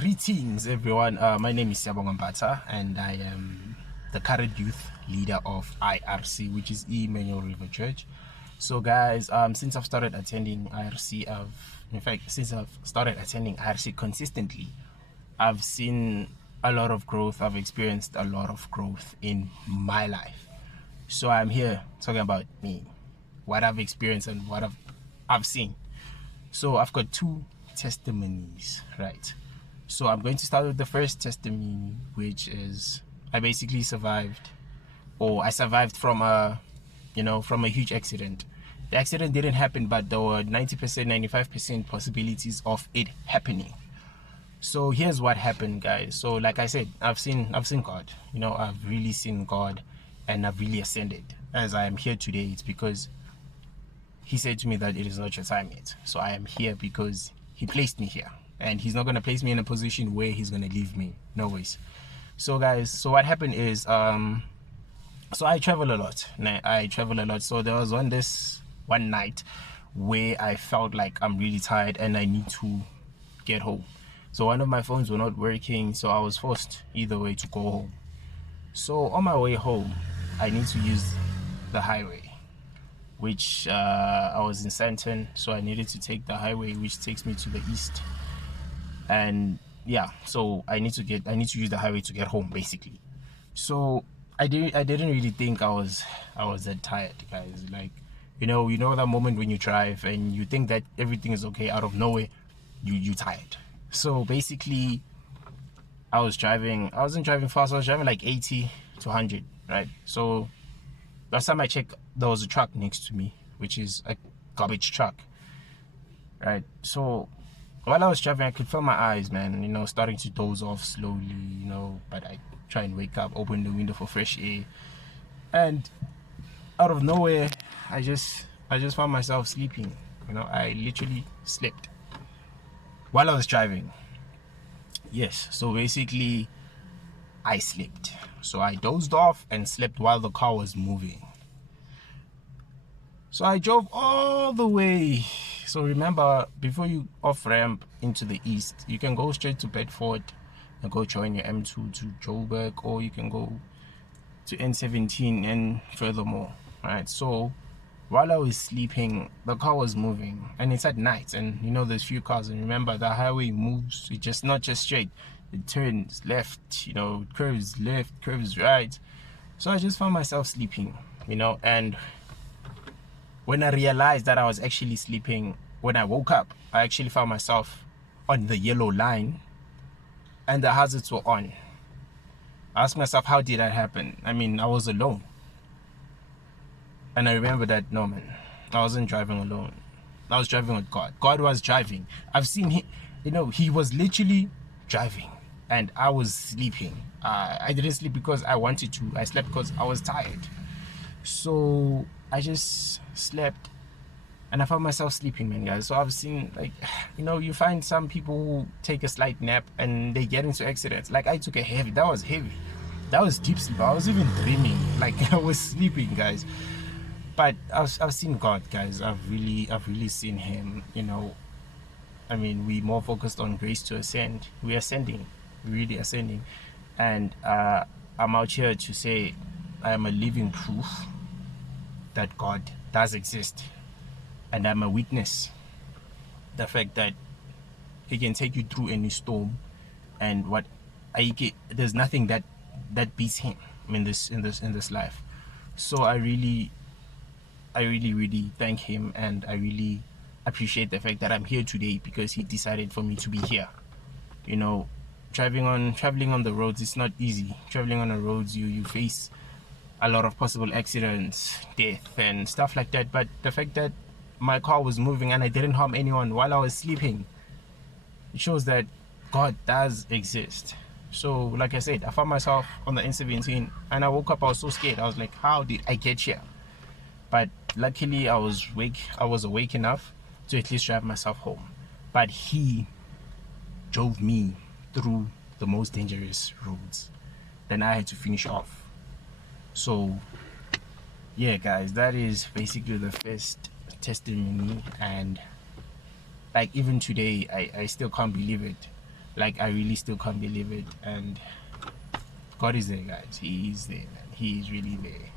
Greetings everyone, my name is Siyabonga and I am the current youth leader of IRC, which is Immanuel River Church. So guys, since I've started attending IRC, since I've started attending IRC consistently, I've seen a lot of growth. I've experienced a lot of growth in my life. So I'm here talking about me, what I've experienced and what I've seen. So I've got two testimonies, right? So I'm going to start with the first testimony, which is I basically survived, or I survived from a huge accident. The accident didn't happen, but there were 90%, 95% possibilities of it happening. So here's what happened, guys. So like I said, I've seen God. I've really seen God, and I've really ascended. As I am here today, it's because He said to me that it is not your time yet. So I am here because He placed me here. And He's not going to place me in a position where He's going to leave me. No ways. So guys, so what happened is, so I travel a lot. So there was one night where I felt like I'm really tired and I need to get home. So one of my phones were not working, so I was forced either way to go home. So on my way home, I need to use the highway, which I was in Santon, so I needed to take the highway which takes me to the east. And yeah, so I need to use the highway to get home, basically. So I didn't really think I was that tired, guys. Like, you know that moment when you drive and you think that everything is okay, out of nowhere you tired. So basically I wasn't driving fast, I was driving like 80 to 100, right? So last time I checked, there was a truck next to me, which is a garbage truck, right? So while I was driving, I could feel my eyes, man, starting to doze off slowly, but I try and wake up, open the window for fresh air, and out of nowhere, I just found myself sleeping. I literally slept while I was driving. Yes, so basically, I slept. So I dozed off and slept while the car was moving. So I drove all the way. So remember, before you off-ramp into the east, you can go straight to Bedford and go join your M2 to Joburg, or you can go to N17 and furthermore, right? So while I was sleeping, the car was moving, and it's at night, and there's few cars, and remember, the highway moves, it's just not just straight, it turns left, curves left, curves right. So I just found myself sleeping, and when I realized that I was actually sleeping, when I woke up, I actually found myself on the yellow line and the hazards were on. I asked myself, how did that happen? I mean, I was alone. And I remember that, no man, I wasn't driving alone. I was driving with God. God was driving. I've seen him, he was literally driving and I was sleeping. I didn't sleep because I wanted to. I slept because I was tired. So I just slept and I found myself sleeping, man, guys. So I've seen, like, you find some people who take a slight nap and they get into accidents. Like, I took that was heavy. That was deep sleep. I was even dreaming, like I was sleeping, guys. But I've seen God, guys. I've really seen Him. I mean, we more focused on grace to ascend. We're ascending, really ascending, and I'm out here to say I am a living proof that God does exist, and I'm a witness. The fact that He can take you through any storm, and there's nothing that beats Him in this life. So I really thank Him, and I really appreciate the fact that I'm here today because He decided for me to be here. Traveling on the roads, it's not easy. Traveling on the roads, you face a lot of possible accidents, death and stuff like that, but the fact that my car was moving and I didn't harm anyone while I was sleeping, it shows that God does exist. So like I said, I found myself on the N17 and I woke up, I was so scared. I was like, how did I get here? But luckily I was awake enough to at least drive myself home. But He drove me through the most dangerous roads. Then I had to finish off. So yeah, guys, that is basically the first testimony, and like even today I still can't believe it. Like, I really still can't believe it. And God is there, guys. He is there, man. He is really there.